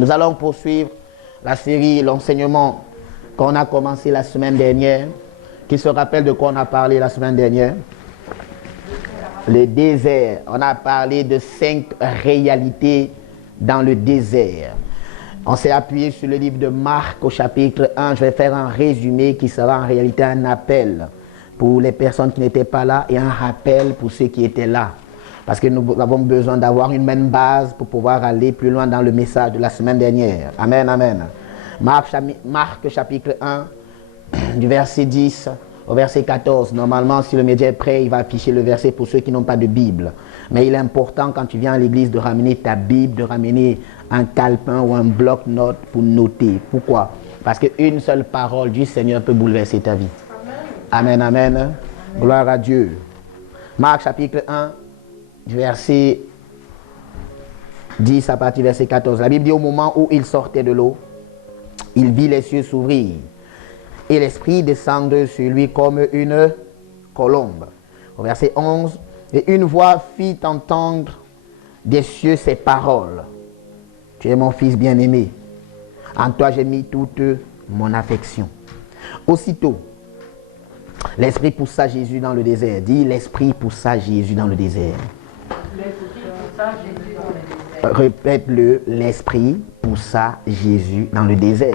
Nous allons poursuivre la série, l'enseignement qu'on a commencé la semaine dernière. Qui se rappelle de quoi on a parlé la semaine dernière? Le désert. On a parlé de 5 réalités dans le désert. On s'est appuyé sur le livre de Marc au chapitre 1. Je vais faire un résumé qui sera en réalité un appel pour les personnes qui n'étaient pas là et un rappel pour ceux qui étaient là. Parce que nous avons besoin d'avoir une même base pour pouvoir aller plus loin dans le message de la semaine dernière. Amen, amen. Marc chapitre 1, du verset 10 au verset 14. Normalement, si le média est prêt, il va afficher le verset pour ceux qui n'ont pas de Bible. Mais il est important quand tu viens à l'église de ramener ta Bible, de ramener un calepin ou un bloc-notes pour noter. Pourquoi? Parce qu'une seule parole du Seigneur peut bouleverser ta vie. Amen, amen. Amen. Gloire à Dieu. Marc chapitre 1, du verset 10 à partir du verset 14. La Bible dit: au moment où il sortait de l'eau, il vit les cieux s'ouvrir et l'Esprit descendre sur lui comme une colombe. Au verset 11, et une voix fit entendre des cieux ces paroles: tu es mon fils bien-aimé, en toi j'ai mis toute mon affection. Aussitôt, l'Esprit poussa Jésus dans le désert. Dis: l'Esprit poussa Jésus dans le désert. Répète-le: l'Esprit poussa Jésus dans le désert.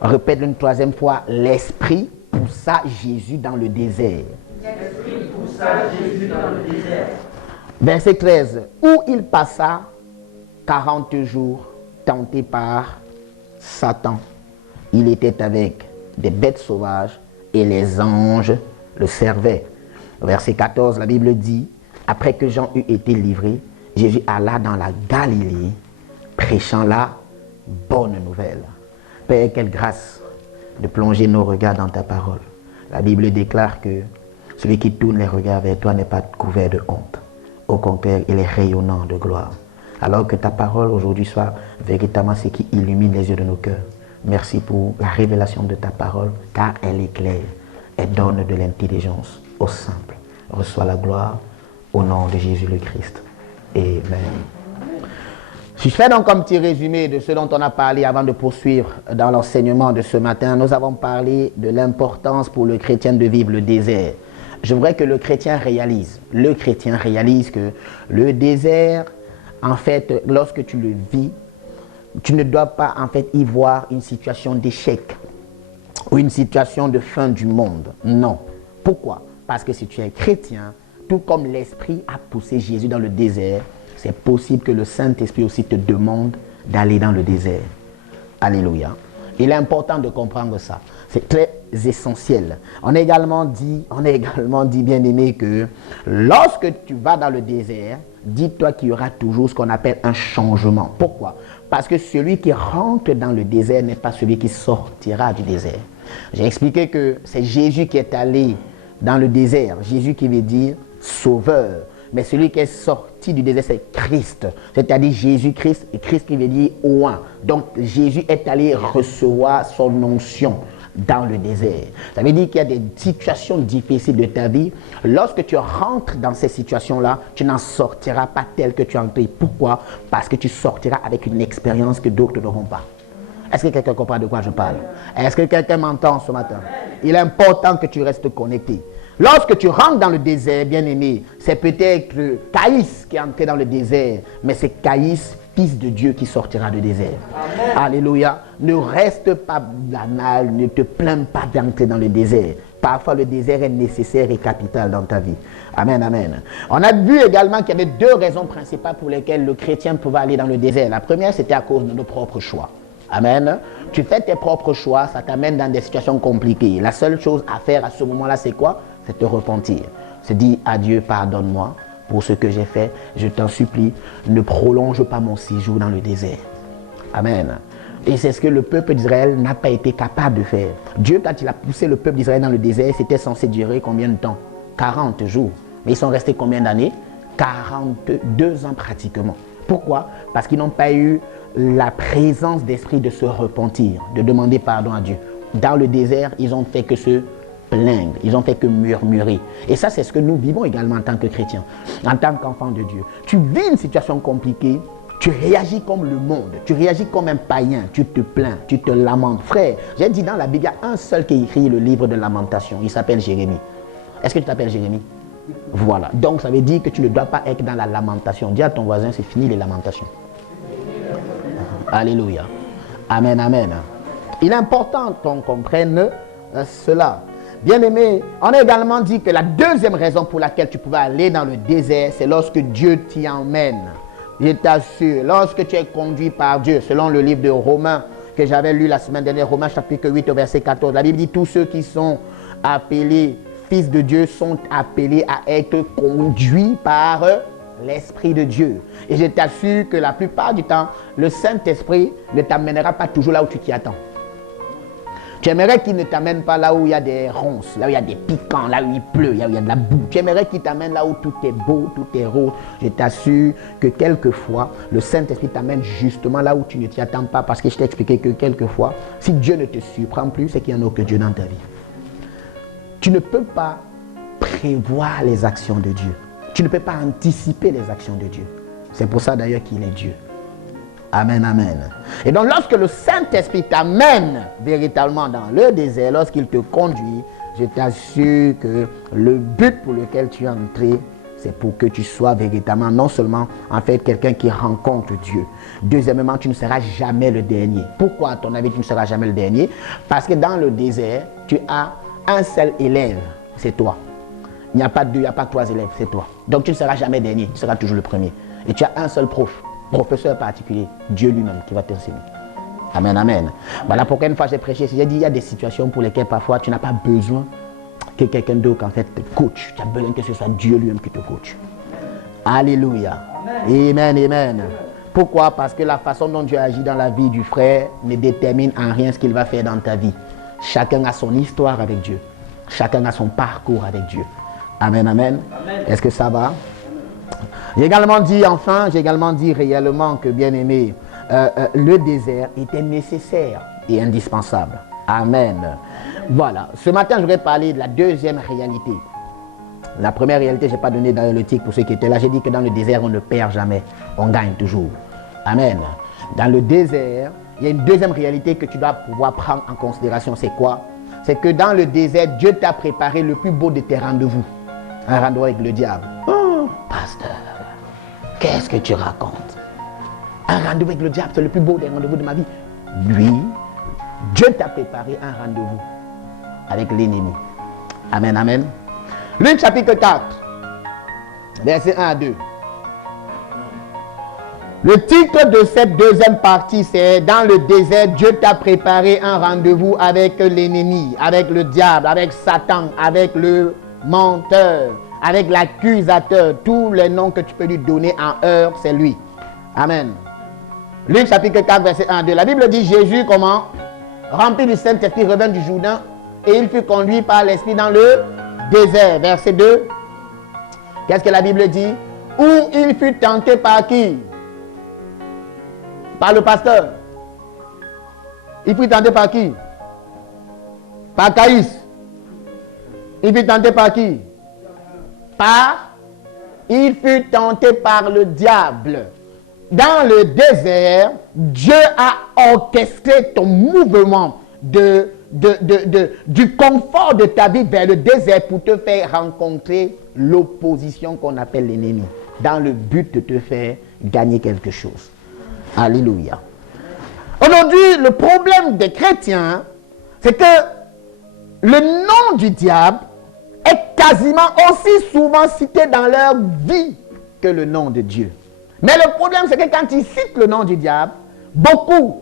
Répète-le une troisième fois: l'Esprit poussa Jésus dans le désert. L'Esprit poussa Jésus dans le désert. Verset 13, où il passa 40 jours tenté par Satan. Il était avec des bêtes sauvages et les anges le servaient. Verset 14, la Bible dit: après que Jean eut été livré, Jésus alla dans la Galilée, prêchant la bonne nouvelle. Père, quelle grâce de plonger nos regards dans ta parole. La Bible déclare que celui qui tourne les regards vers toi n'est pas couvert de honte. Au contraire, il est rayonnant de gloire. Alors que ta parole aujourd'hui soit véritablement ce qui illumine les yeux de nos cœurs. Merci pour la révélation de ta parole, car elle éclaire et donne de l'intelligence aux simples. Reçois la gloire au nom de Jésus le Christ. Amen. Si je fais donc un petit résumé de ce dont on a parlé avant de poursuivre dans l'enseignement de ce matin, nous avons parlé de l'importance pour le chrétien de vivre le désert. Je voudrais que le chrétien réalise que le désert, en fait, lorsque tu le vis, tu ne dois pas en fait y voir une situation d'échec ou une situation de fin du monde. Non. Pourquoi? Parce que si tu es chrétien, tout comme l'Esprit a poussé Jésus dans le désert, c'est possible que le Saint-Esprit aussi te demande d'aller dans le désert. Alléluia. Il est important de comprendre ça. C'est très essentiel. On a également dit, bien aimé, que lorsque tu vas dans le désert, dis-toi qu'il y aura toujours ce qu'on appelle un changement. Pourquoi? Parce que celui qui rentre dans le désert n'est pas celui qui sortira du désert. J'ai expliqué que c'est Jésus qui est allé dans le désert. Jésus qui veut dire sauveur. Mais celui qui est sorti du désert, c'est Christ. C'est-à-dire Jésus-Christ, et Christ qui veut dire oint. Donc Jésus est allé recevoir son onction dans le désert. Ça veut dire qu'il y a des situations difficiles de ta vie. Lorsque tu rentres dans ces situations-là, tu n'en sortiras pas tel que tu es entré. Pourquoi? Parce que tu sortiras avec une expérience que d'autres n'auront pas. Est-ce que quelqu'un comprend de quoi je parle? Est-ce que quelqu'un m'entend ce matin? Il est important que tu restes connecté. Lorsque tu rentres dans le désert, bien-aimé, c'est peut-être Caïs qui est entré dans le désert, mais c'est Caïs, fils de Dieu, qui sortira du désert. Amen. Alléluia. Ne reste pas banal, ne te plains pas d'entrer dans le désert. Parfois, le désert est nécessaire et capital dans ta vie. Amen, amen. On a vu également qu'il y avait 2 raisons principales pour lesquelles le chrétien pouvait aller dans le désert. La première, c'était à cause de nos propres choix. Amen. Tu fais tes propres choix, ça t'amène dans des situations compliquées. La seule chose à faire à ce moment-là, c'est quoi? C'est te repentir. C'est dire à Dieu: pardonne-moi pour ce que j'ai fait. Je t'en supplie, ne prolonge pas mon séjour dans le désert. Amen. Et c'est ce que le peuple d'Israël n'a pas été capable de faire. Dieu, quand il a poussé le peuple d'Israël dans le désert, c'était censé durer combien de temps? 40 jours. Mais ils sont restés combien d'années? 42 ans pratiquement. Pourquoi? Parce qu'ils n'ont pas eu la présence d'esprit de se repentir, de demander pardon à Dieu. Dans le désert, ils ont fait que se plaindre, ils ont fait que murmurer. Et ça, c'est ce que nous vivons également en tant que chrétiens, en tant qu'enfants de Dieu. Tu vis une situation compliquée, Tu réagis comme le monde, tu réagis comme un païen, tu te plains, tu te lamentes. Frère, j'ai dit dans la Bible, il y a un seul qui écrit le livre de lamentation, il s'appelle Jérémie. Est-ce que tu t'appelles Jérémie? Voilà, donc ça veut dire que tu ne dois pas être dans la lamentation. Dis à ton voisin, c'est fini les lamentations. Alléluia. Amen, amen. Il est important qu'on comprenne cela. Bien-aimé, on a également dit que la deuxième raison pour laquelle tu pouvais aller dans le désert, c'est lorsque Dieu t'y emmène. Je t'assure, lorsque tu es conduit par Dieu, selon le livre de Romains que j'avais lu la semaine dernière, Romains chapitre 8 au verset 14, la Bible dit tous ceux qui sont appelés fils de Dieu sont appelés à être conduits par l'Esprit de Dieu. Et je t'assure que la plupart du temps, le Saint-Esprit ne t'amènera pas toujours là où tu t'y attends. Tu aimerais qu'il ne t'amène pas là où il y a des ronces, là où il y a des piquants, là où il pleut, là où il y a de la boue. Tu aimerais qu'il t'amène là où tout est beau, tout est rose. Je t'assure que quelquefois, le Saint-Esprit t'amène justement là où tu ne t'y attends pas. Parce que je t'ai expliqué que quelquefois, si Dieu ne te surprend plus, c'est qu'il n'y en a que Dieu dans ta vie. Tu ne peux pas prévoir les actions de Dieu. Tu ne peux pas anticiper les actions de Dieu. C'est pour ça d'ailleurs qu'il est Dieu. Amen, amen. Et donc lorsque le Saint-Esprit t'amène véritablement dans le désert, lorsqu'il te conduit, je t'assure que le but pour lequel tu es entré, c'est pour que tu sois véritablement non seulement en fait quelqu'un qui rencontre Dieu. Deuxièmement, tu ne seras jamais le dernier. Pourquoi à ton avis tu ne seras jamais le dernier? Parce que dans le désert, tu as un seul élève, c'est toi. Il n'y a pas deux, il n'y a pas trois élèves, c'est toi. Donc tu ne seras jamais dernier, tu seras toujours le premier. Et tu as un seul professeur particulier, Dieu lui-même qui va t'enseigner. Amen, amen. Voilà pourquoi une fois j'ai prêché, j'ai dit il y a des situations pour lesquelles parfois tu n'as pas besoin que quelqu'un d'autre en fait te coach. Tu as besoin que ce soit Dieu lui-même qui te coach. Alléluia. Amen, amen. Pourquoi? Parce que la façon dont Dieu agit dans la vie du frère ne détermine en rien ce qu'il va faire dans ta vie. Chacun a son histoire avec Dieu. Chacun a son parcours avec Dieu. Amen, amen. Est-ce que ça va? J'ai également dit réellement que, bien aimé, le désert était nécessaire et indispensable. Amen. Voilà. Ce matin, je voudrais parler de la deuxième réalité. La première réalité, je n'ai pas donné dans le titre pour ceux qui étaient là. J'ai dit que dans le désert, on ne perd jamais. On gagne toujours. Amen. Dans le désert, il y a une deuxième réalité que tu dois pouvoir prendre en considération. C'est quoi? C'est que dans le désert, Dieu t'a préparé le plus beau de tes rendez-vous. Un rendez-vous avec le diable. Oh, pasteur, qu'est-ce que tu racontes? Un rendez-vous avec le diable, c'est le plus beau des rendez-vous de ma vie. Lui, Dieu t'a préparé un rendez-vous avec l'ennemi. Amen, amen. Luc chapitre 4, versets 1 à 2. Le titre de cette deuxième partie, c'est « Dans le désert, Dieu t'a préparé un rendez-vous avec l'ennemi, avec le diable, avec Satan, avec le menteur, avec l'accusateur. » Tous les noms que tu peux lui donner en heure, c'est lui. Amen. Luc chapitre 4, verset 1 à 2. La Bible dit Jésus, comment? Rempli du Saint-Esprit, revint du Jourdain et il fut conduit par l'Esprit dans le désert. Verset 2. Qu'est-ce que la Bible dit? Où il fut tenté par qui? Par le pasteur. Il fut tenté par qui? Par Caïs. Il fut tenté par qui? Il fut tenté par le diable. Dans le désert, Dieu a orchestré ton mouvement du confort de ta vie vers le désert pour te faire rencontrer l'opposition qu'on appelle l'ennemi, dans le but de te faire gagner quelque chose. Alléluia. Aujourd'hui, le problème des chrétiens, c'est que le nom du diable est quasiment aussi souvent cité dans leur vie que le nom de Dieu. Mais le problème, c'est que quand ils citent le nom du diable, beaucoup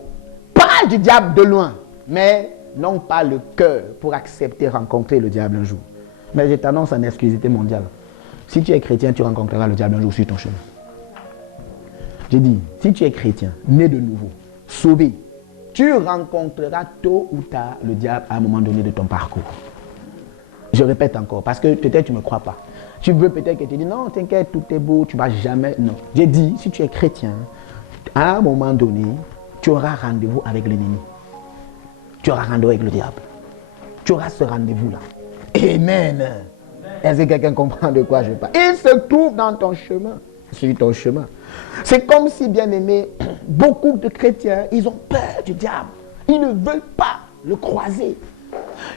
parlent du diable de loin, mais n'ont pas le cœur pour accepter rencontrer le diable un jour. Mais je t'annonce en exclusivité mondiale. Si tu es chrétien, tu rencontreras le diable un jour sur ton chemin. J'ai dit, si tu es chrétien, né de nouveau, sauvé, tu rencontreras tôt ou tard le diable à un moment donné de ton parcours. Je répète encore, parce que peut-être tu ne me crois pas. Tu veux peut-être que tu dis, non, t'inquiète, tout est beau, tu ne vas jamais... Non. J'ai dit, si tu es chrétien, à un moment donné, tu auras rendez-vous avec l'ennemi. Tu auras rendez-vous avec le diable. Tu auras ce rendez-vous-là. Amen. Est-ce que quelqu'un comprend de quoi je parle? Il se trouve dans ton chemin. sur ton chemin. C'est comme si, bien aimé, beaucoup de chrétiens, ils ont peur du diable. Ils ne veulent pas le croiser.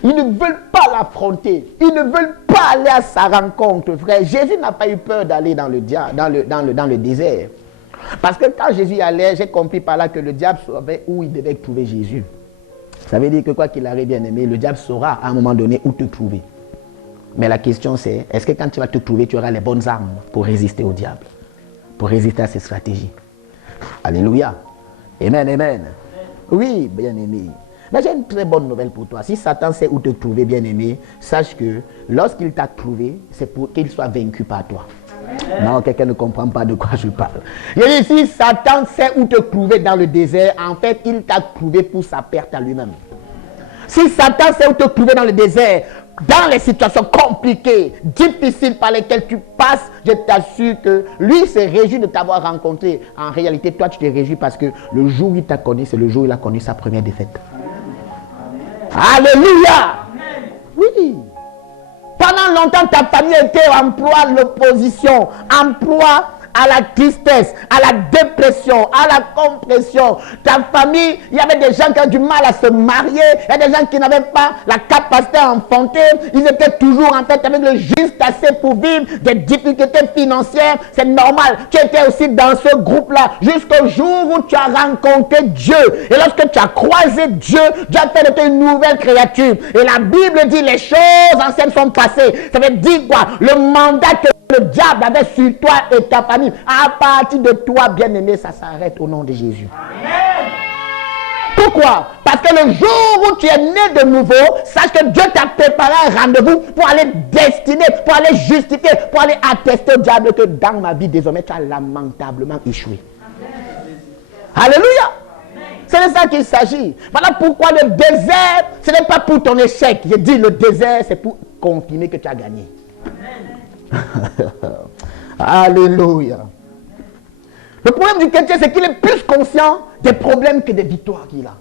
Ils ne veulent pas l'affronter. Ils ne veulent pas aller à sa rencontre, frère. Jésus n'a pas eu peur d'aller dans le désert. Parce que quand Jésus allait, j'ai compris par là que le diable savait où il devait trouver Jésus. Ça veut dire que quoi qu'il arrive, bien aimé, le diable saura à un moment donné où te trouver. Mais la question c'est, est-ce que quand tu vas te trouver, tu auras les bonnes armes pour résister au diable, pour résister à ses stratégies? Alléluia. Amen, amen. Oui, bien aimé. Mais j'ai une très bonne nouvelle pour toi. Si Satan sait où te trouver, bien aimé, sache que lorsqu'il t'a trouvé, c'est pour qu'il soit vaincu par toi. Non, quelqu'un ne comprend pas de quoi je parle. Je dis, si Satan sait où te trouver dans le désert, en fait, il t'a trouvé pour sa perte à lui-même. Si Satan sait où te trouver dans le désert, dans les situations compliquées, difficiles par lesquelles tu passes, je t'assure que lui se réjouit de t'avoir rencontré. En réalité, toi, tu te réjouis parce que le jour où il t'a connu, c'est le jour où il a connu sa première défaite. Alléluia. Oui. Pendant longtemps, ta famille était en proie à l'opposition, en proie à la tristesse, à la dépression, à la compression. Ta famille, il y avait des gens qui avaient du mal à se marier, il y a des gens qui n'avaient pas la capacité à enfanter, ils étaient toujours en fait avec le juste assez pour vivre, des difficultés financières, c'est normal. Tu étais aussi dans ce groupe-là jusqu'au jour où tu as rencontré Dieu. Et lorsque tu as croisé Dieu, Dieu a fait de toi une nouvelle créature. Et la Bible dit les choses anciennes sont passées. Ça veut dire quoi? Le mandat que le diable avait sur toi et ta famille, à partir de toi, bien-aimé, ça s'arrête au nom de Jésus. Amen. Pourquoi? Parce que le jour où tu es né de nouveau, sache que Dieu t'a préparé un rendez-vous pour aller destiner, pour aller justifier, pour aller attester au diable que dans ma vie, désormais, tu as lamentablement échoué. Amen. Alléluia. C'est de ça qu'il s'agit. Voilà pourquoi le désert, ce n'est pas pour ton échec. Je dis le désert, c'est pour confirmer que tu as gagné. Alléluia. Le problème du chrétien, c'est qu'il est plus conscient des problèmes que des victoires qu'il a.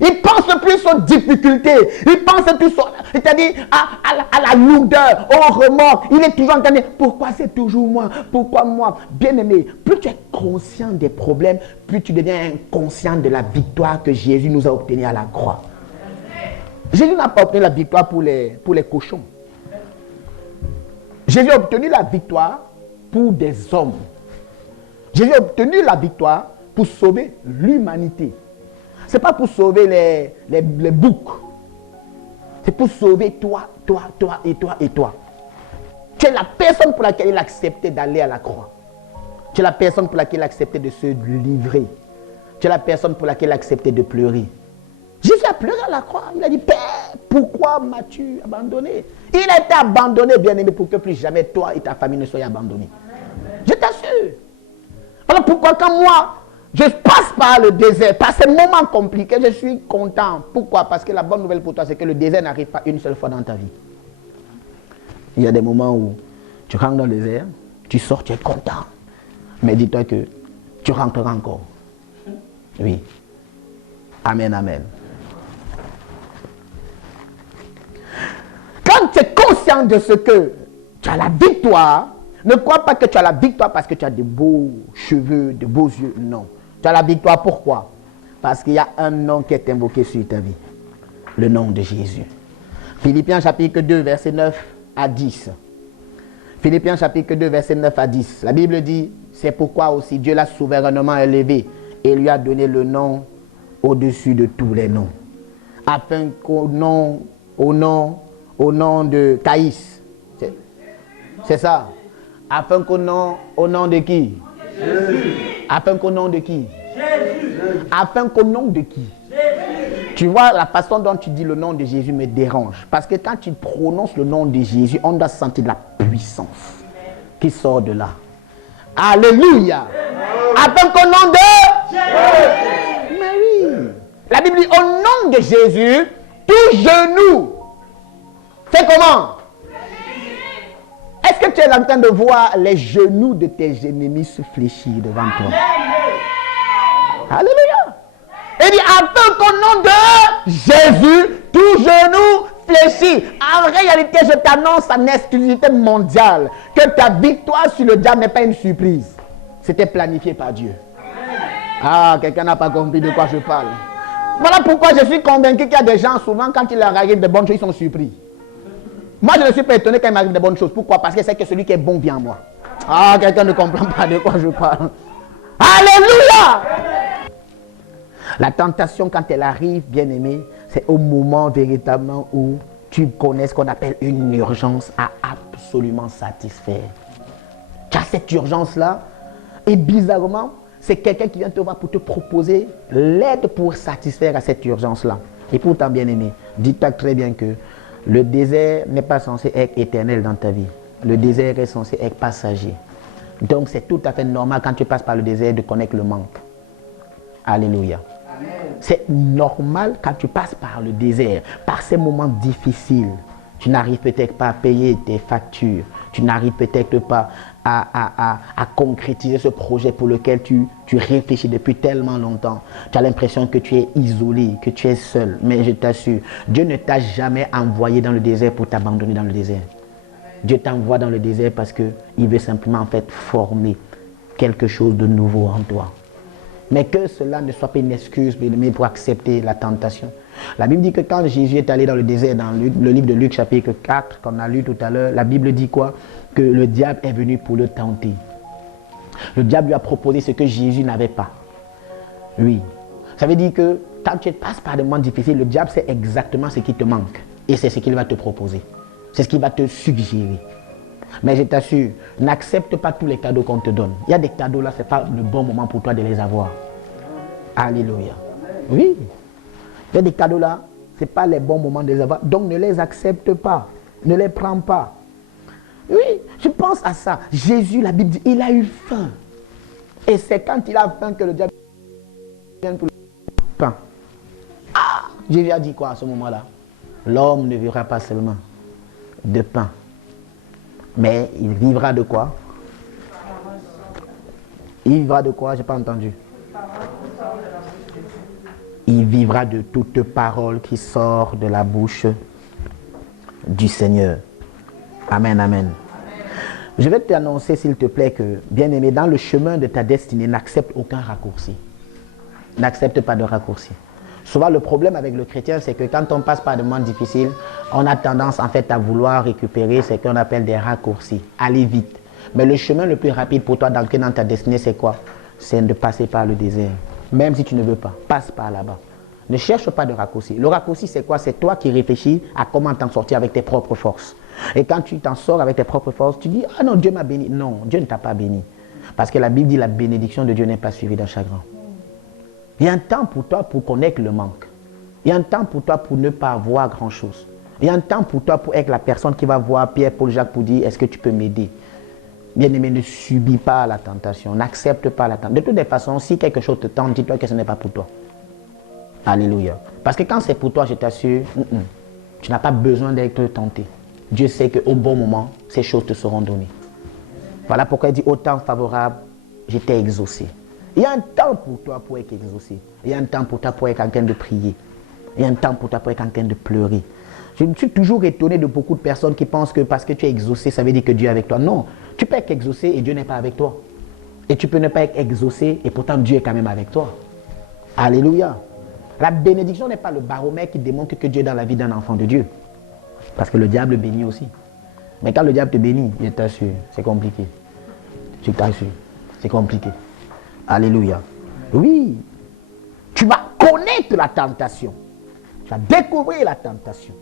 Il pense plus aux difficultés. Il pense plus c'est-à-dire à la lourdeur, au remords. Il est toujours en train de dire, pourquoi c'est toujours moi? Pourquoi moi? Bien-aimé, plus tu es conscient des problèmes, plus tu deviens inconscient de la victoire que Jésus nous a obtenue à la croix. Jésus n'a pas obtenu la victoire pour les cochons. Jésus a obtenu la victoire pour des hommes. Jésus a obtenu la victoire pour sauver l'humanité. Ce n'est pas pour sauver les boucs. C'est pour sauver toi et toi et toi. Tu es la personne pour laquelle il a accepté d'aller à la croix. Tu es la personne pour laquelle il a accepté de se livrer. Tu es la personne pour laquelle il a accepté de pleurer. Jésus a pleuré à la croix. Il a dit, Père, pourquoi m'as-tu abandonné? Il a été abandonné, bien-aimé, pour que plus jamais toi et ta famille ne soient abandonnés. Je t'assure. Alors pourquoi quand moi, je passe par le désert, par ces moments compliqués, je suis content. Pourquoi? Parce que la bonne nouvelle pour toi, c'est que le désert n'arrive pas une seule fois dans ta vie. Il y a des moments où tu rentres dans le désert, tu sors, tu es content. Mais dis-toi que tu rentreras encore. Oui. Amen, amen. Quand tu es conscient de ce que tu as la victoire, ne crois pas que tu as la victoire parce que tu as de beaux cheveux, de beaux yeux. Non. Tu as la victoire pourquoi? Parce qu'il y a un nom qui est invoqué sur ta vie. Le nom de Jésus. Philippiens chapitre 2, verset 9 à 10. Philippiens chapitre 2, verset 9 à 10. La Bible dit, c'est pourquoi aussi Dieu l'a souverainement élevé et lui a donné le nom au-dessus de tous les noms. Afin qu'au nom de Caïs. C'est ça. Afin qu'au nom de qui? Jésus. Afin qu'au nom de qui? Jésus. Afin qu'au nom de qui? Jésus. Tu vois, la façon dont tu dis le nom de Jésus me dérange. Parce que quand tu prononces le nom de Jésus, on doit sentir de la puissance qui sort de là. Alléluia. Afin qu'au nom de Jésus. Mais oui. La Bible dit, au nom de Jésus, tout genou. C'est comment? Est-ce que tu es en train de voir les genoux de tes ennemis se fléchir devant toi? Alléluia. Il dit, afin qu'au nom de Jésus, tout genou fléchit. En réalité, je t'annonce en exclusivité mondiale que ta victoire sur le diable n'est pas une surprise. C'était planifié par Dieu. Ah, quelqu'un n'a pas compris de quoi je parle. Voilà pourquoi je suis convaincu qu'il y a des gens, souvent, quand il leur arrive de bonnes choses, ils sont surpris. Moi, je ne suis pas étonné quand il m'arrive de bonnes choses. Pourquoi? Parce que c'est que celui qui est bon vient en moi. Ah, quelqu'un ne comprend pas de quoi je parle. Alléluia! La tentation, quand elle arrive, bien aimé, c'est au moment véritablement où tu connais ce qu'on appelle une urgence à absolument satisfaire. Tu as cette urgence-là, et bizarrement, c'est quelqu'un qui vient te voir pour te proposer l'aide pour satisfaire à cette urgence-là. Et pourtant, bien aimé, dis-toi très bien que le désert n'est pas censé être éternel dans ta vie. Le désert est censé être passager. Donc, c'est tout à fait normal quand tu passes par le désert de connaître le manque. Alléluia. C'est normal quand tu passes par le désert, par ces moments difficiles. Tu n'arrives peut-être pas à payer tes factures. Tu n'arrives peut-être pas à concrétiser ce projet pour lequel tu réfléchis depuis tellement longtemps. Tu as l'impression que tu es isolé, que tu es seul. Mais je t'assure, Dieu ne t'a jamais envoyé dans le désert pour t'abandonner dans le désert. Dieu t'envoie dans le désert parce qu'il veut simplement en fait former quelque chose de nouveau en toi. Mais que cela ne soit pas une excuse pour accepter la tentation. La Bible dit que quand Jésus est allé dans le désert, dans le livre de Luc chapitre 4, qu'on a lu tout à l'heure, la Bible dit quoi? Que le diable est venu pour le tenter. Le diable lui a proposé ce que Jésus n'avait pas. Oui. Ça veut dire que quand tu passes par des moments difficiles, le diable sait exactement ce qui te manque. Et c'est ce qu'il va te proposer. C'est ce qu'il va te suggérer. Mais je t'assure, n'accepte pas tous les cadeaux qu'on te donne. Il y a des cadeaux là, ce n'est pas le bon moment pour toi de les avoir. Alléluia. Oui. Il y a des cadeaux là, ce n'est pas les bons moments de les avoir. Donc ne les accepte pas. Ne les prends pas. Oui, je pense à ça. Jésus, la Bible dit, il a eu faim. Et c'est quand il a faim que le diable vient pour le pain. Ah, Jésus a dit quoi à ce moment-là? L'homme ne vivra pas seulement de pain. Mais il vivra de quoi? Il vivra de quoi? Je n'ai pas entendu. Il vivra de toute parole qui sort de la bouche du Seigneur. Amen, amen. Je vais t'annoncer, s'il te plaît, que, bien aimé, dans le chemin de ta destinée, n'accepte aucun raccourci. N'accepte pas de raccourci. Souvent, le problème avec le chrétien, c'est que quand on passe par des moments difficiles, on a tendance en fait à vouloir récupérer ce qu'on appelle des raccourcis, aller vite. Mais le chemin le plus rapide pour toi d'entrer dans ta destinée, c'est quoi? C'est de passer par le désert. Même si tu ne veux pas, passe par là-bas. Ne cherche pas de raccourci. Le raccourci, c'est quoi? C'est toi qui réfléchis à comment t'en sortir avec tes propres forces. Et quand tu t'en sors avec tes propres forces, tu dis, ah non, Dieu m'a béni. Non, Dieu ne t'a pas béni. Parce que la Bible dit, la bénédiction de Dieu n'est pas suivie d'un chagrin. Il y a un temps pour toi pour connaître le manque. Il y a un temps pour toi pour ne pas avoir grand-chose. Il y a un temps pour toi pour être la personne qui va voir Pierre, Paul, Jacques pour dire, est-ce que tu peux m'aider? Bien-aimé, ne subis pas la tentation, n'accepte pas la tentation. De toutes les façons, si quelque chose te tente, dis-toi que ce n'est pas pour toi. Alléluia. Parce que quand c'est pour toi, je t'assure, tu n'as pas besoin d'être tenté. Dieu sait qu'au bon moment, ces choses te seront données. Voilà pourquoi il dit, au temps favorable, je t'ai exaucé. Il y a un temps pour toi pour être exaucé. Il y a un temps pour toi pour être quelqu'un de prier. Il y a un temps pour toi pour être quelqu'un de pleurer. Je me suis toujours étonné de beaucoup de personnes qui pensent que parce que tu es exaucé, ça veut dire que Dieu est avec toi. Non, tu peux être exaucé et Dieu n'est pas avec toi. Et tu peux ne pas être exaucé et pourtant Dieu est quand même avec toi. Alléluia. La bénédiction n'est pas le baromètre qui démontre que Dieu est dans la vie d'un enfant de Dieu. Parce que le diable bénit aussi. Mais quand le diable te bénit, je t'assure, c'est compliqué. Je t'assure, c'est compliqué. Alléluia. Oui. Tu vas connaître la tentation. Tu vas découvrir la tentation.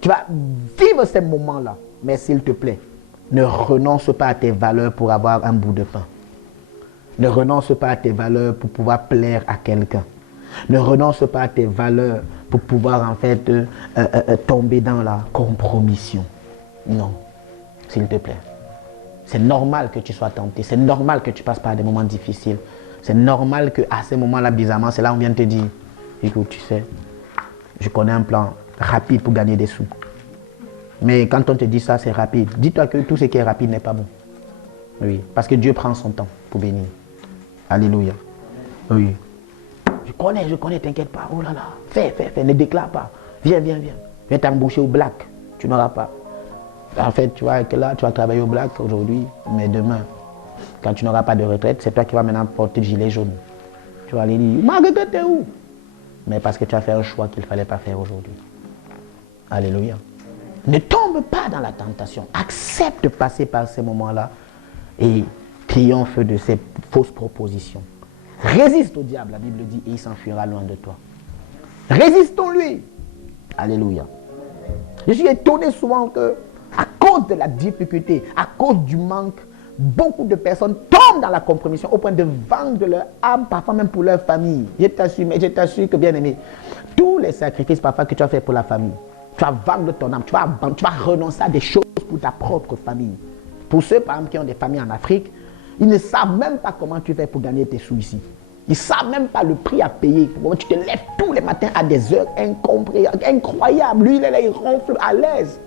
Tu vas vivre ces moments-là. Mais s'il te plaît, ne renonce pas à tes valeurs pour avoir un bout de pain. Ne renonce pas à tes valeurs pour pouvoir plaire à quelqu'un. Ne renonce pas à tes valeurs pour pouvoir en fait tomber dans la compromission. Non, s'il te plaît. C'est normal que tu sois tenté. C'est normal que tu passes par des moments difficiles. C'est normal qu'à ces moments-là, bizarrement, c'est là où on vient te dire, écoute, tu sais, je connais un plan rapide pour gagner des sous. Mais quand on te dit ça, c'est rapide. Dis-toi que tout ce qui est rapide n'est pas bon. Oui, parce que Dieu prend son temps pour bénir. Alléluia. Oui. Je connais, t'inquiète pas. Oh là là, fais, ne déclare pas. Viens. vais t'embaucher au black. Tu n'auras pas. En fait, tu vois que là, tu vas travailler au black aujourd'hui, mais demain, quand tu n'auras pas de retraite, c'est toi qui vas maintenant porter le gilet jaune. Tu vas aller dire, Marguerite, t'es où? Mais parce que tu as fait un choix qu'il ne fallait pas faire aujourd'hui. Alléluia. Ne tombe pas dans la tentation. Accepte de passer par ces moments-là et triomphe de ces fausses propositions. Résiste au diable, la Bible dit, et il s'enfuira loin de toi. Résistons-lui. Alléluia. Je suis étonné souvent que, à cause de la difficulté, à cause du manque, beaucoup de personnes tombent dans la compromission au point de vendre leur âme, parfois même pour leur famille. Je t'assure que, bien aimé, tous les sacrifices parfois que tu as fait pour la famille, tu vas vendre ton âme, tu vas renoncer à des choses pour ta propre famille. Pour ceux, par exemple, qui ont des familles en Afrique, ils ne savent même pas comment tu fais pour gagner tes sous ici. Ils ne savent même pas le prix à payer. Tu te lèves tous les matins à des heures incroyables. Lui, il ronfle à l'aise.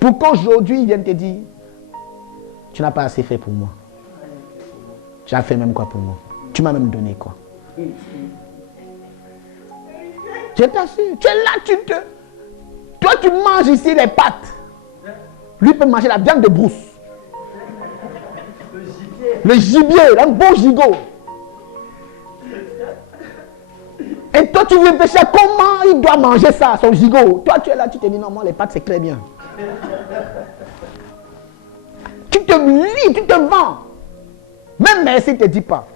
Pour qu'aujourd'hui, il vienne te dire, tu n'as pas assez fait pour moi. Tu as fait même quoi pour moi? Tu m'as même donné quoi? Je t'assure, tu es là, toi tu manges ici les pâtes. Lui peut manger la viande de brousse. Le gibier, un beau gigot. Et toi tu réfléchis à comment il doit manger ça, son gigot. Toi tu es là, tu te dis non, moi les pâtes c'est très bien. Tu te lis, tu te vends. Même merci ne te dit pas.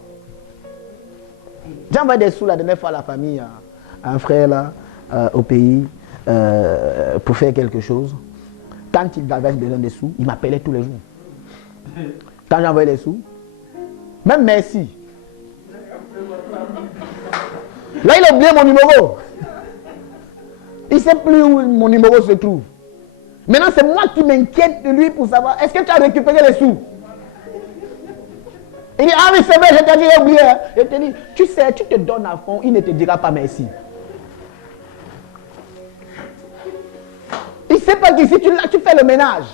J'ai envoyé des sous la dernière fois à la famille, à un frère là, au pays, pour faire quelque chose. Quand il avait besoin des sous, il m'appelait tous les jours. Quand j'envoyais les sous, même merci. Là, il a oublié mon numéro. Il ne sait plus où mon numéro se trouve. Maintenant, c'est moi qui m'inquiète de lui pour savoir, est-ce que tu as récupéré les sous? Il dit, ah oui, c'est vrai, je t'ai dit, j'ai oublié. Je te dis, tu sais, tu te donnes à fond, il ne te dira pas merci. Il ne sait pas qu'ici, tu fais le ménage.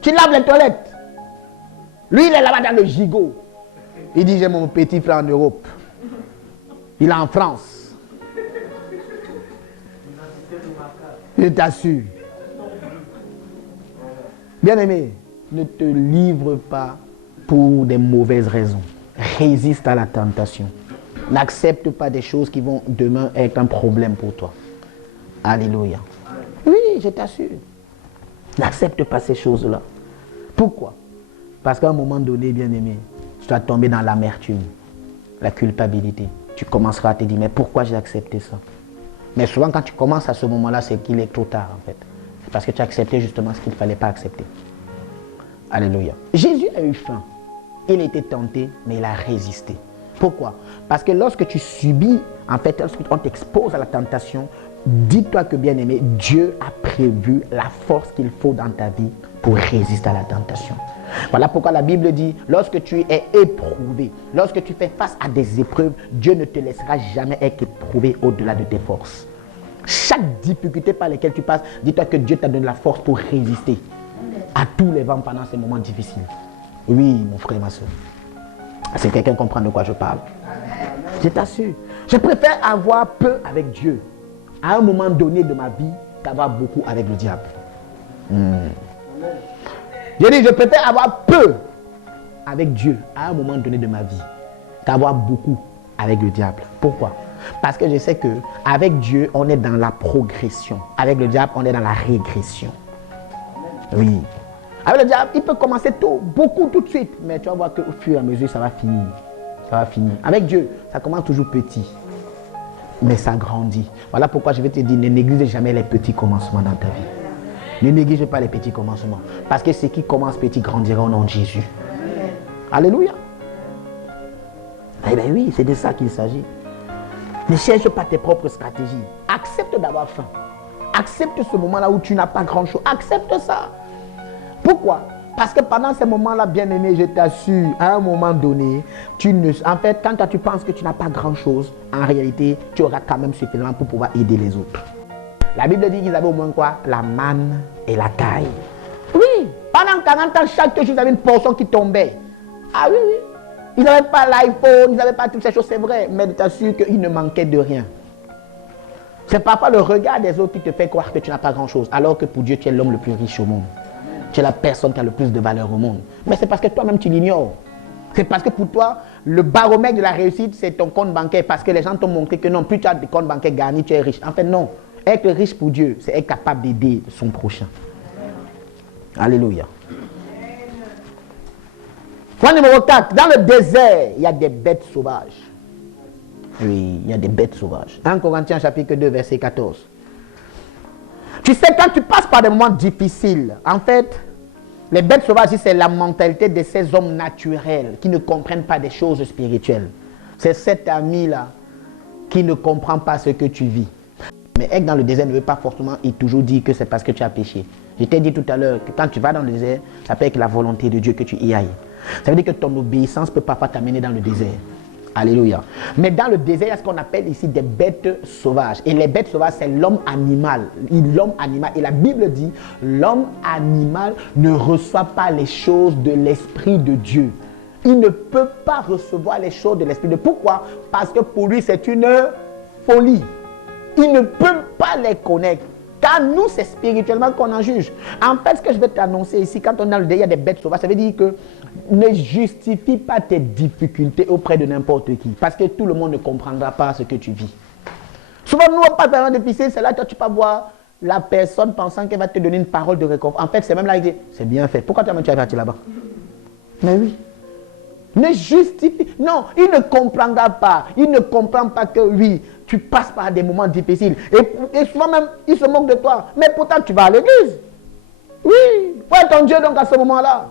Tu laves les toilettes. Lui, il est là-bas dans le gigot. Il dit, j'ai mon petit frère en Europe. Il est en France. Je t'assure. Bien-aimé, ne te livre pas pour des mauvaises raisons. Résiste à la tentation. N'accepte pas des choses qui vont demain être un problème pour toi. Alléluia. Oui, je t'assure. N'accepte pas ces choses-là. Pourquoi? Parce qu'à un moment donné, bien-aimé, tu vas tomber dans l'amertume, la culpabilité. Tu commenceras à te dire, mais pourquoi j'ai accepté ça? Mais souvent, quand tu commences à ce moment-là, c'est qu'il est trop tard, en fait. C'est parce que tu as accepté justement ce qu'il ne fallait pas accepter. Alléluia. Jésus a eu faim. Il était tenté, mais il a résisté. Pourquoi? Parce que lorsque tu subis, en fait, lorsqu'on t'expose à la tentation, dis-toi que, bien-aimé, Dieu a prévu la force qu'il faut dans ta vie pour résister à la tentation. Voilà pourquoi la Bible dit, lorsque tu es éprouvé, lorsque tu fais face à des épreuves, Dieu ne te laissera jamais être éprouvé au-delà de tes forces. Chaque difficulté par laquelle tu passes, dis-toi que Dieu t'a donné la force pour résister à tous les vents pendant ces moments difficiles. Oui, mon frère, ma soeur. C'est quelqu'un qui comprend de quoi je parle. Je t'assure. Je préfère avoir peu avec Dieu à un moment donné de ma vie qu'avoir beaucoup avec le diable. Je dis, je préfère avoir peu avec Dieu à un moment donné de ma vie qu'avoir beaucoup avec le diable. Pourquoi? Parce que je sais que avec Dieu, on est dans la progression. Avec le diable, on est dans la régression. Oui. Avec le diable, il peut commencer tôt, beaucoup tout de suite. Mais tu vas voir qu'au fur et à mesure, ça va finir. Ça va finir. Avec Dieu, ça commence toujours petit. Mais ça grandit. Voilà pourquoi je vais te dire, ne néglige jamais les petits commencements dans ta vie. Ne néglige pas les petits commencements. Parce que ce qui commence petit grandira au nom de Jésus. Alléluia. Eh bien oui, c'est de ça qu'il s'agit. Ne cherche pas tes propres stratégies. Accepte d'avoir faim. Accepte ce moment-là où tu n'as pas grand-chose. Accepte ça. Pourquoi? Parce que pendant ces moments-là, bien-aimé, je t'assure, à un moment donné, en fait, quand toi, tu penses que tu n'as pas grand-chose, en réalité, tu auras quand même suffisamment pour pouvoir aider les autres. La Bible dit qu'ils avaient au moins quoi? La manne et la caille. Oui, pendant 40 ans, chaque jour, ils avaient une portion qui tombait. Ah oui, oui. Ils n'avaient pas l'iPhone, ils n'avaient pas toutes ces choses, c'est vrai. Mais je t'assure qu'ils ne manquaient de rien. C'est parfois le regard des autres qui te fait croire que tu n'as pas grand-chose, alors que pour Dieu, tu es l'homme le plus riche au monde. Tu es la personne qui a le plus de valeur au monde. Mais c'est parce que toi-même, tu l'ignores. C'est parce que pour toi, le baromètre de la réussite, c'est ton compte bancaire. Parce que les gens t'ont montré que non, plus tu as des comptes bancaires garnis, tu es riche. En fait, non. Être riche pour Dieu, c'est être capable d'aider son prochain. Alléluia. Point numéro 4. Dans le désert, il y a des bêtes sauvages. Oui, il y a des bêtes sauvages. 1 Corinthiens chapitre 2, verset 14. Tu sais, quand tu passes par des moments difficiles, en fait, les bêtes sauvages, c'est la mentalité de ces hommes naturels qui ne comprennent pas des choses spirituelles. C'est cet ami-là qui ne comprend pas ce que tu vis. Mais être dans le désert ne veut pas forcément et toujours dire que c'est parce que tu as péché. Je t'ai dit tout à l'heure que quand tu vas dans le désert, ça peut être la volonté de Dieu que tu y ailles. Ça veut dire que ton obéissance peut parfois t'amener dans le désert. Alléluia. Mais dans le désert, il y a ce qu'on appelle ici des bêtes sauvages. Et les bêtes sauvages, c'est l'homme animal. L'homme animal. Et la Bible dit, l'homme animal ne reçoit pas les choses de l'Esprit de Dieu. Il ne peut pas recevoir les choses de l'Esprit de Dieu. Pourquoi? Parce que pour lui, c'est une folie. Il ne peut pas les connaître. Car nous, c'est spirituellement qu'on en juge. En fait, ce que je vais t'annoncer ici, quand on est dans le désert, il y a des bêtes sauvages, ça veut dire que ne justifie pas tes difficultés auprès de n'importe qui. Parce que tout le monde ne comprendra pas ce que tu vis. Souvent, nous, on parle vraiment difficile, c'est là que tu peux voir la personne pensant qu'elle va te donner une parole de réconfort. En fait, c'est même là qu'il dit, c'est bien fait. Pourquoi tu es parti là-bas? Mais oui. Ne justifie. Non, il ne comprendra pas. Il ne comprend pas que oui, tu passes par des moments difficiles. Et souvent même, il se moque de toi. Mais pourtant, tu vas à l'église. Oui. Où est ton Dieu donc à ce moment-là?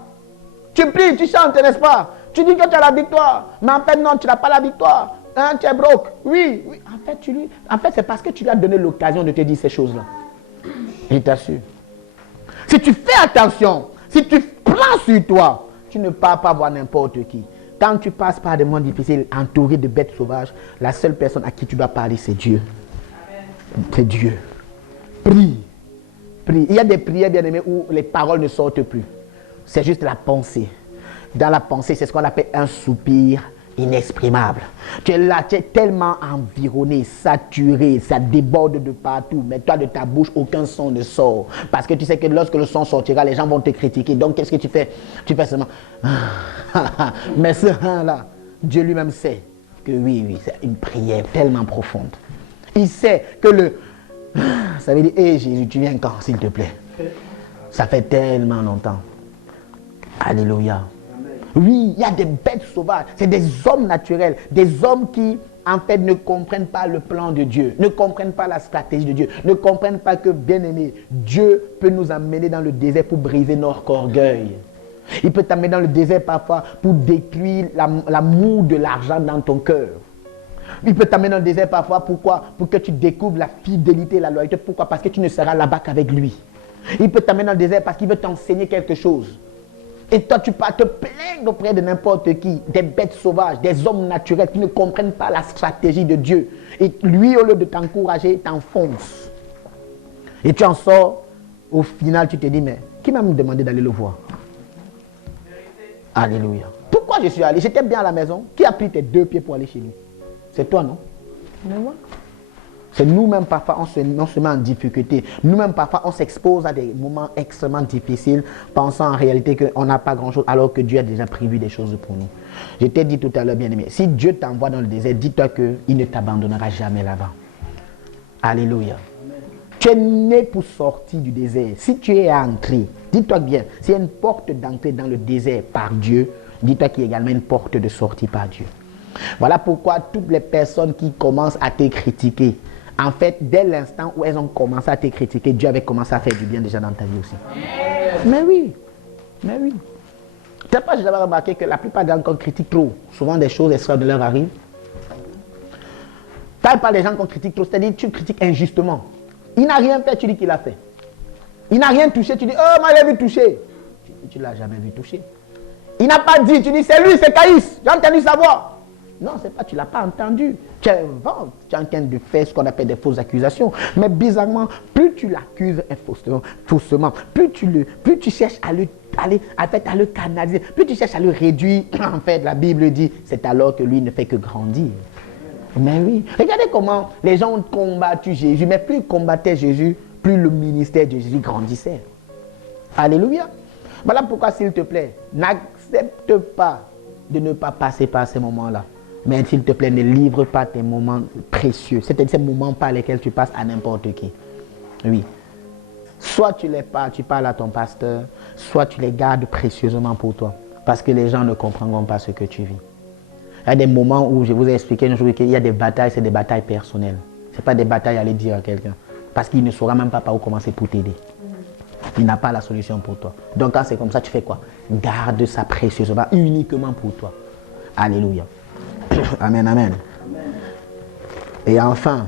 Tu pries, tu chantes, n'est-ce pas? Tu dis que tu as la victoire. Mais en fait, non, tu n'as pas la victoire. Hein, tu es broke. Oui, oui. En fait, c'est parce que tu lui as donné l'occasion de te dire ces choses-là. Je t'assure. Si tu fais attention, si tu prends sur toi, tu ne pars pas voir n'importe qui. Quand tu passes par des moments difficiles, entouré de bêtes sauvages, la seule personne à qui tu dois parler, c'est Dieu. C'est Dieu. Prie. Prie. Il y a des prières, bien aimées, où les paroles ne sortent plus. C'est juste la pensée. Dans la pensée, c'est ce qu'on appelle un soupir inexprimable. Tu es là, tu es tellement environné, saturé, ça déborde de partout. Mais toi, de ta bouche, aucun son ne sort. Parce que tu sais que lorsque le son sortira, les gens vont te critiquer. Donc, qu'est-ce que tu fais? Tu fais seulement... Mais ce là, Dieu lui-même sait que oui, c'est une prière tellement profonde. Il sait que le... Ça veut dire, hé Jésus, tu viens quand, s'il te plaît? Ça fait tellement longtemps. Alléluia. Oui, il y a des bêtes sauvages. C'est des hommes naturels. Des hommes qui, en fait, ne comprennent pas le plan de Dieu. Ne comprennent pas la stratégie de Dieu. Ne comprennent pas que, bien aimé, Dieu peut nous amener dans le désert pour briser notre orgueil. Il peut t'amener dans le désert parfois pour détruire l'amour de l'argent dans ton cœur. Il peut t'amener dans le désert parfois, pourquoi? Pour que tu découvres la fidélité et la loyauté. Pourquoi? Parce que tu ne seras là-bas qu'avec lui. Il peut t'amener dans le désert parce qu'il veut t'enseigner quelque chose. Et toi, tu peux te plaindre auprès de n'importe qui, des bêtes sauvages, des hommes naturels qui ne comprennent pas la stratégie de Dieu. Et lui, au lieu de t'encourager, t'enfonce. Et tu en sors, au final, tu te dis, mais qui m'a demandé d'aller le voir? Alléluia. Pourquoi je suis allé? J'étais bien à la maison. Qui a pris tes 2 pieds pour aller chez lui? C'est toi, non? Mais voilà. C'est nous-mêmes parfois, on se met en difficulté. Nous-mêmes parfois, on s'expose à des moments extrêmement difficiles, pensant en réalité qu'on n'a pas grand-chose, alors que Dieu a déjà prévu des choses pour nous. Je t'ai dit tout à l'heure, bien-aimé, si Dieu t'envoie dans le désert, dis-toi qu'il ne t'abandonnera jamais là-bas. Alléluia. Tu es né pour sortir du désert. Si tu es entré, dis-toi bien, s'il y a une porte d'entrée dans le désert par Dieu, dis-toi qu'il y a également une porte de sortie par Dieu. Voilà pourquoi toutes les personnes qui commencent à te critiquer, en fait, dès l'instant où elles ont commencé à te critiquer, Dieu avait commencé à faire du bien déjà dans ta vie aussi. Mais oui. Tu n'as pas jamais remarqué que la plupart des gens qu'on critique trop, souvent des choses extraordinaires arrivent. Quand il parle des gens qu'on critique trop, c'est-à-dire tu critiques injustement. Il n'a rien fait, tu dis qu'il a fait. Il n'a rien touché, tu dis, oh, moi, je l'ai vu toucher. Tu ne l'as jamais vu toucher. Il n'a pas dit, tu dis, c'est lui, c'est Caïs, j'ai entendu sa voix. Non, c'est pas, tu ne l'as pas entendu. Tu inventes, tu es en train de faire ce qu'on appelle des fausses accusations. Mais bizarrement, plus tu l'accuses faussement, plus tu cherches à le canaliser, plus tu cherches à le réduire. En fait, la Bible dit, c'est alors que lui ne fait que grandir. Mais oui. Regardez comment les gens ont combattu Jésus. Mais plus ils combattaient Jésus, plus le ministère de Jésus grandissait. Alléluia. Voilà pourquoi, s'il te plaît, n'accepte pas de ne pas passer par ces moments-là. Mais s'il te plaît, ne livre pas tes moments précieux. C'est-à-dire ces moments par lesquels tu passes à n'importe qui. Oui. Soit tu les parles, tu parles à ton pasteur, soit tu les gardes précieusement pour toi. Parce que les gens ne comprendront pas ce que tu vis. Il y a des moments où, je vous ai expliqué un jour qu'il y a des batailles, c'est des batailles personnelles. Ce n'est pas des batailles à aller dire à quelqu'un. Parce qu'il ne saura même pas par où commencer pour t'aider. Il n'a pas la solution pour toi. Donc quand c'est comme ça, tu fais quoi? Garde ça précieusement, uniquement pour toi. Alléluia. Amen, amen. Et enfin,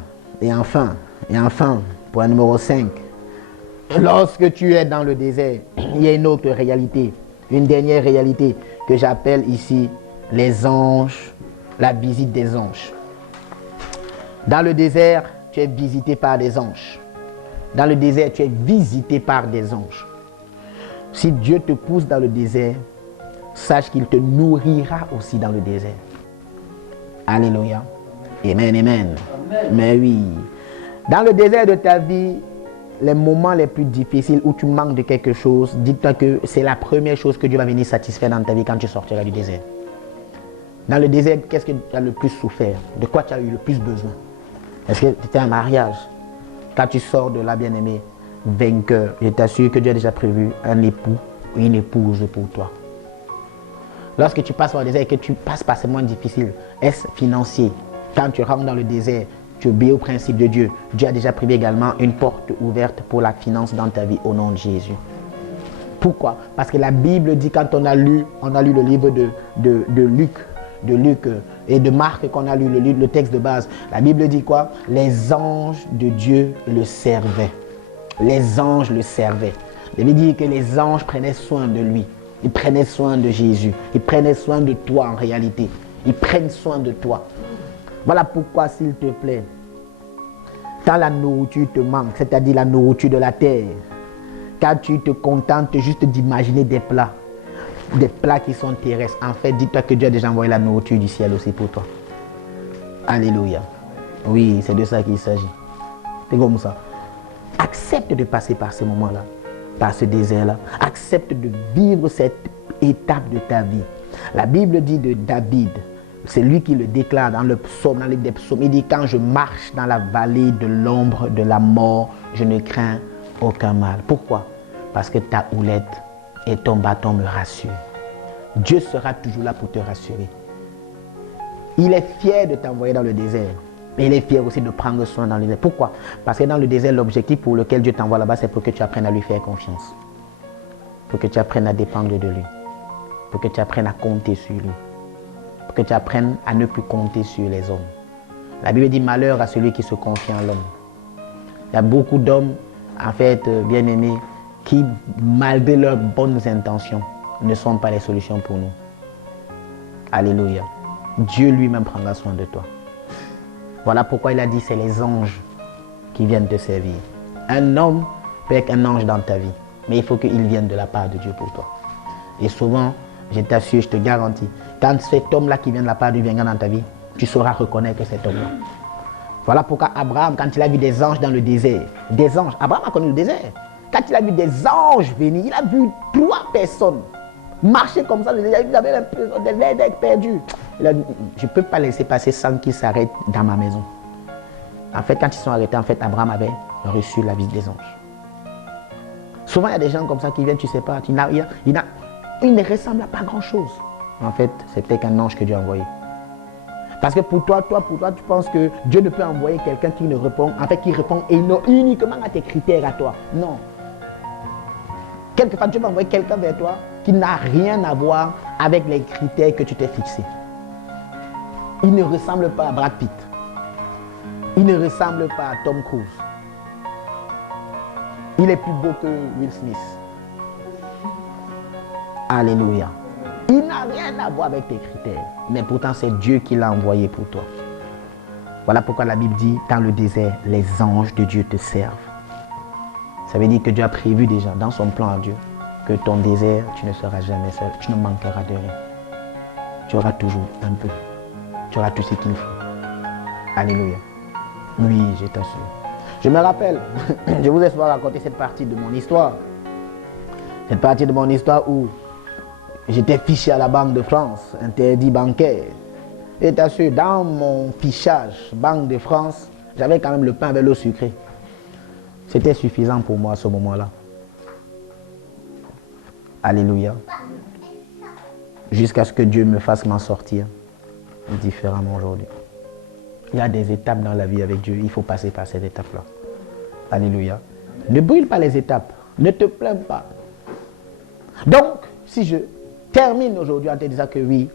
point numéro 5. Lorsque tu es dans le désert, il y a une autre réalité. Une dernière réalité que j'appelle ici les anges, la visite des anges. Dans le désert, tu es visité par des anges. Dans le désert, tu es visité par des anges. Si Dieu te pousse dans le désert, sache qu'il te nourrira aussi dans le désert. Alléluia. Amen, amen. Mais oui. Dans le désert de ta vie, les moments les plus difficiles où tu manques de quelque chose, dis-toi que c'est la première chose que Dieu va venir satisfaire dans ta vie quand tu sortiras du désert. Dans le désert, qu'est-ce que tu as le plus souffert? De quoi tu as eu le plus besoin? Est-ce que c'était un mariage? Quand tu sors de là, bien-aimé, vainqueur, je t'assure que Dieu a déjà prévu un époux ou une épouse pour toi. Lorsque tu passes par le désert et que tu passes par ces moments difficiles, est-ce financier? Quand tu rentres dans le désert, tu obéis au principe de Dieu. Dieu a déjà prévu également une porte ouverte pour la finance dans ta vie au nom de Jésus. Pourquoi? Parce que la Bible dit, quand on a lu le livre de Luc et de Marc, qu'on a lu le texte de base, la Bible dit quoi? Les anges de Dieu le servaient. Les anges le servaient. Ça veut dire que les anges prenaient soin de lui. Ils prenaient soin de Jésus. Ils prenaient soin de toi en réalité. Ils prennent soin de toi. Voilà pourquoi, s'il te plaît, quand la nourriture te manque, c'est-à-dire la nourriture de la terre, quand tu te contentes juste d'imaginer des plats qui sont terrestres, en fait, dis-toi que Dieu a déjà envoyé la nourriture du ciel aussi pour toi. Alléluia. Oui, c'est de ça qu'il s'agit. C'est comme ça. Accepte de passer par ces moments-là, par ce désert-là. Accepte de vivre cette étape de ta vie. La Bible dit de David, c'est lui qui le déclare dans le psaume, dans le livre des psaumes. Il dit, quand je marche dans la vallée de l'ombre de la mort, je ne crains aucun mal. Pourquoi? Parce que ta houlette et ton bâton me rassurent. Dieu sera toujours là pour te rassurer. Il est fier de t'envoyer dans le désert. Mais il est fier aussi de prendre soin dans le désert. Pourquoi? Parce que dans le désert, l'objectif pour lequel Dieu t'envoie là-bas, c'est pour que tu apprennes à lui faire confiance. Pour que tu apprennes à dépendre de lui. Pour que tu apprennes à compter sur lui. Pour que tu apprennes à ne plus compter sur les hommes. La Bible dit malheur à celui qui se confie en l'homme. Il y a beaucoup d'hommes, en fait, bien-aimés, qui, malgré leurs bonnes intentions, ne sont pas les solutions pour nous. Alléluia. Dieu lui-même prendra soin de toi. Voilà pourquoi il a dit, c'est les anges qui viennent te servir. Un homme peut être un ange dans ta vie, mais il faut qu'il vienne de la part de Dieu pour toi. Et souvent, je t'assure, je te garantis, quand cet homme-là qui vient de la part de Dieu viendra dans ta vie, tu sauras reconnaître cet homme-là. Voilà pourquoi Abraham, quand il a vu des anges dans le désert, des anges, Abraham a connu le désert. Quand il a vu des anges venir, il a vu 3 personnes marcher comme ça, il avait l'impression d'être perdu. Il a dit, je ne peux pas laisser passer sans qu'ils s'arrêtent dans ma maison. En fait, quand ils sont arrêtés, en fait, Abraham avait reçu la visite des anges. Souvent, il y a des gens comme ça qui viennent, tu ne sais pas, il ne ressemble à pas grand-chose. En fait, c'est peut-être un ange que Dieu a envoyé. Parce que pour toi, tu penses que Dieu ne peut envoyer quelqu'un qui ne répond, en fait, qui répond uniquement à tes critères à toi. Non. Quelquefois, Dieu va envoyer quelqu'un vers toi qui n'a rien à voir avec les critères que tu t'es fixés. Il ne ressemble pas à Brad Pitt. Il ne ressemble pas à Tom Cruise. Il est plus beau que Will Smith. Alléluia. Il n'a rien à voir avec tes critères. Mais pourtant, c'est Dieu qui l'a envoyé pour toi. Voilà pourquoi la Bible dit, dans le désert, les anges de Dieu te servent. Ça veut dire que Dieu a prévu déjà, dans son plan à Dieu, que ton désert, tu ne seras jamais seul. Tu ne manqueras de rien. Tu auras toujours un peu. Tu auras tout ce qu'il faut. Alléluia. Oui, je t'assure. Je me rappelle, je vous ai souvent raconté cette partie de mon histoire. Cette partie de mon histoire où j'étais fiché à la Banque de France, interdit bancaire. Et t'assure, dans mon fichage Banque de France, j'avais quand même le pain avec l'eau sucrée. C'était suffisant pour moi à ce moment-là. Alléluia. Jusqu'à ce que Dieu me fasse m'en sortir différemment aujourd'hui. Il y a des étapes dans la vie avec Dieu. Il faut passer par ces étapes-là. Alléluia. Ne brûle pas les étapes. Ne te plains pas. Donc, si je termine aujourd'hui en te disant que oui,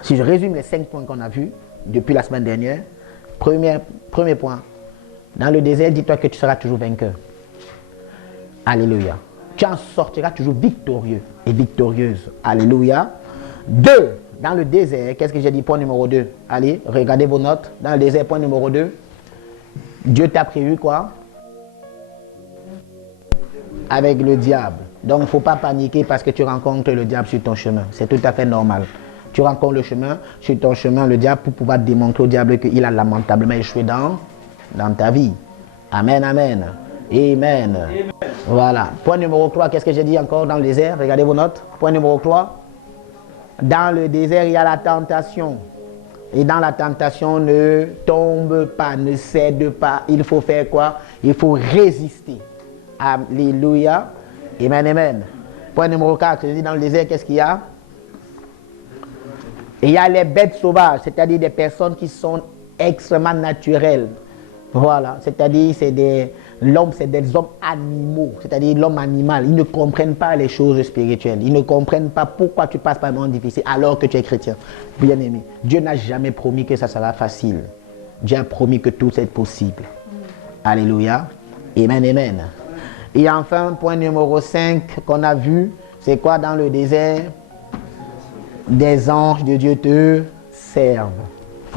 si je résume les 5 points qu'on a vus depuis la semaine dernière, premier point, dans le désert, dis-toi que tu seras toujours vainqueur. Alléluia. Tu en sortiras toujours victorieux et victorieuse. Alléluia. 2. Dans le désert, qu'est-ce que j'ai dit? Point numéro 2. Allez, regardez vos notes. Dans le désert, point numéro 2. Dieu t'a prévu quoi? Avec le diable. Donc, il ne faut pas paniquer parce que tu rencontres le diable sur ton chemin. C'est tout à fait normal. Tu rencontres le chemin, sur ton chemin, le diable, pour pouvoir démontrer au diable qu'il a lamentablement échoué dans ta vie. Amen, amen. Amen. Amen. Voilà. Point numéro 3, qu'est-ce que j'ai dit encore dans le désert? Regardez vos notes. Point numéro 3. Dans le désert, il y a la tentation. Et dans la tentation, ne tombe pas, ne cède pas. Il faut faire quoi? Il faut résister. Alléluia. Amen, amen. Point numéro 4, je dis dans le désert, qu'est-ce qu'il y a? Il y a les bêtes sauvages, c'est-à-dire des personnes qui sont extrêmement naturelles. Voilà, c'est-à-dire l'homme, c'est des hommes animaux, c'est-à-dire l'homme animal. Ils ne comprennent pas les choses spirituelles. Ils ne comprennent pas pourquoi tu passes par un moment difficile alors que tu es chrétien. Bien aimé, Dieu n'a jamais promis que ça sera facile. Dieu a promis que tout est possible. Alléluia. Amen, amen. Et enfin, point numéro 5 qu'on a vu, c'est quoi dans le désert? Des anges de Dieu te servent.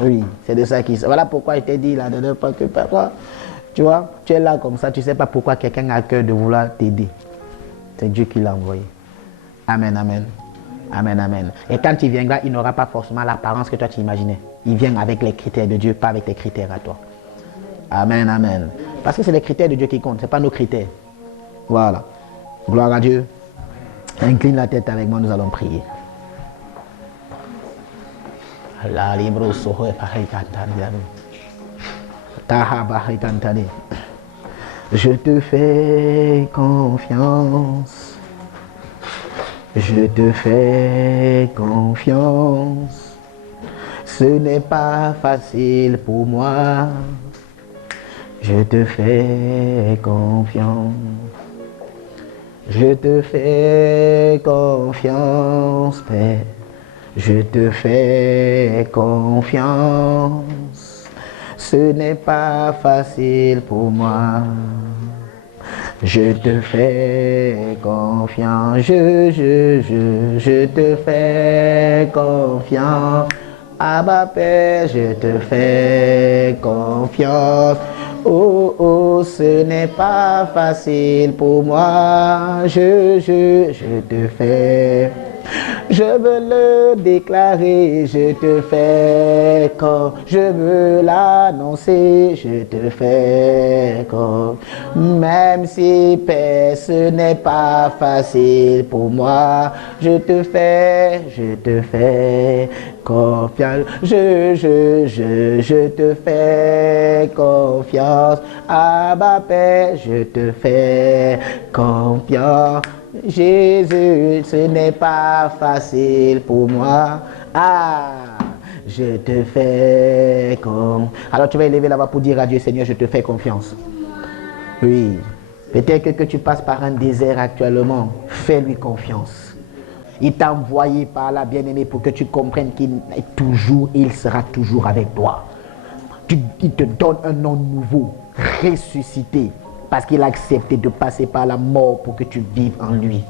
Oui, c'est de ça qu'il s'agit. Voilà pourquoi je t'ai dit là, de pas que parfois, tu vois, tu es là comme ça, tu ne sais pas pourquoi quelqu'un a à cœur de vouloir t'aider. C'est Dieu qui l'a envoyé. Amen, amen. Amen, amen. Et quand il viendra, il n'aura pas forcément l'apparence que toi tu imaginais. Il vient avec les critères de Dieu, pas avec tes critères à toi. Amen, amen. Parce que c'est les critères de Dieu qui comptent, ce n'est pas nos critères. Voilà. Gloire à Dieu. Incline la tête avec moi, nous allons prier. Je te fais confiance. Je te fais confiance. Ce n'est pas facile pour moi. Je te fais confiance. Je te fais confiance, Père. Je te fais confiance. Ce n'est pas facile pour moi. Je te fais confiance. Je te fais confiance. Abba Père, je te fais confiance. Oh, oh, ce n'est pas facile pour moi. Je te fais. Je veux le déclarer, je te fais comme. Je veux l'annoncer, je te fais comme. Même si, Père, ce n'est pas facile pour moi. Je te fais confiance. Je te fais confiance. Abba Père, je te fais confiance. Jésus, ce n'est pas facile pour moi. Ah, je te fais confiance. Alors tu vas élever la voix pour dire à Dieu, Seigneur, je te fais confiance. Oui, peut-être que tu passes par un désert actuellement. Fais-lui confiance. Il t'a envoyé par là, bien-aimé, pour que tu comprennes qu'il est toujours, il sera toujours avec toi. Il te donne un nom nouveau, ressuscité. Parce qu'il a accepté de passer par la mort pour que tu vives en lui.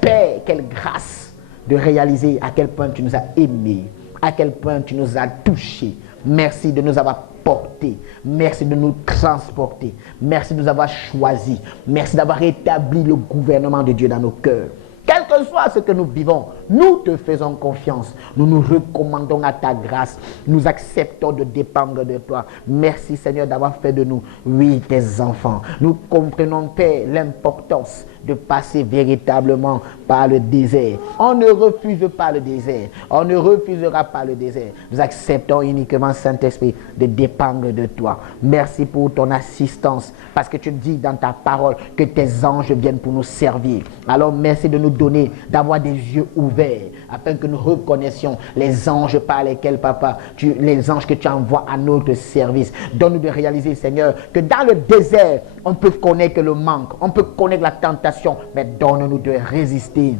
Père, quelle grâce de réaliser à quel point tu nous as aimés, à quel point tu nous as touchés. Merci de nous avoir portés. Merci de nous transporter. Merci de nous avoir choisis. Merci d'avoir établi le gouvernement de Dieu dans nos cœurs. Quel que que soit ce que nous vivons, nous te faisons confiance. Nous nous recommandons à ta grâce. Nous acceptons de dépendre de toi. Merci Seigneur d'avoir fait de nous, oui, tes enfants. Nous comprenons, Père, l'importance de passer véritablement par le désert. On ne refuse pas le désert. On ne refusera pas le désert. Nous acceptons uniquement, Saint-Esprit, de dépendre de toi. Merci pour ton assistance, parce que tu dis dans ta parole que tes anges viennent pour nous servir. Alors merci de nous donner, d'avoir des yeux ouverts, afin que nous reconnaissions les anges par lesquels, Papa, les anges que tu envoies à notre service. Donne-nous de réaliser, Seigneur, que dans le désert, on peut connaître le manque, on peut connaître la tentation, mais donne-nous de résister.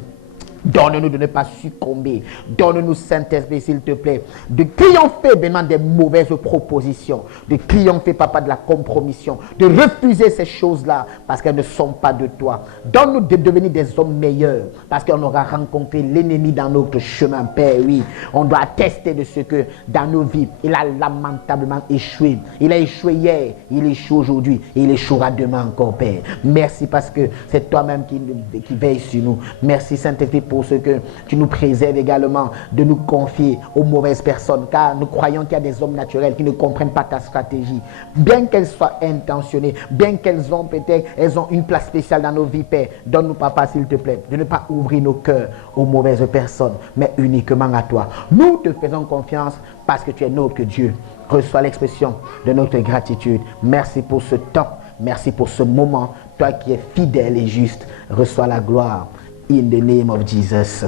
Donne-nous de ne pas succomber. Donne-nous, Saint-Esprit, s'il te plaît, de triompher maintenant des mauvaises propositions, de triompher, Papa, de la compromission, de refuser ces choses-là parce qu'elles ne sont pas de toi. Donne-nous de devenir des hommes meilleurs parce qu'on aura rencontré l'ennemi dans notre chemin, Père. Oui, on doit attester de ce que dans nos vies, il a lamentablement échoué. Il a échoué hier, il échoue aujourd'hui et il échouera demain encore, Père. Merci parce que c'est toi-même qui veille sur nous. Merci, Saint-Esprit, pour ce que tu nous préserves également de nous confier aux mauvaises personnes, car nous croyons qu'il y a des hommes naturels qui ne comprennent pas ta stratégie, bien qu'elles soient intentionnées, bien qu'elles ont peut-être une place spéciale dans nos vies, Père. Donne-nous, Papa, s'il te plaît, de ne pas ouvrir nos cœurs aux mauvaises personnes, mais uniquement à toi. Nous te faisons confiance parce que tu es notre Dieu. Reçois l'expression de notre gratitude. Merci pour ce temps, merci pour ce moment. Toi qui es fidèle et juste, reçois la gloire. In the name of Jesus.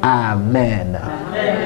Amen. Amen.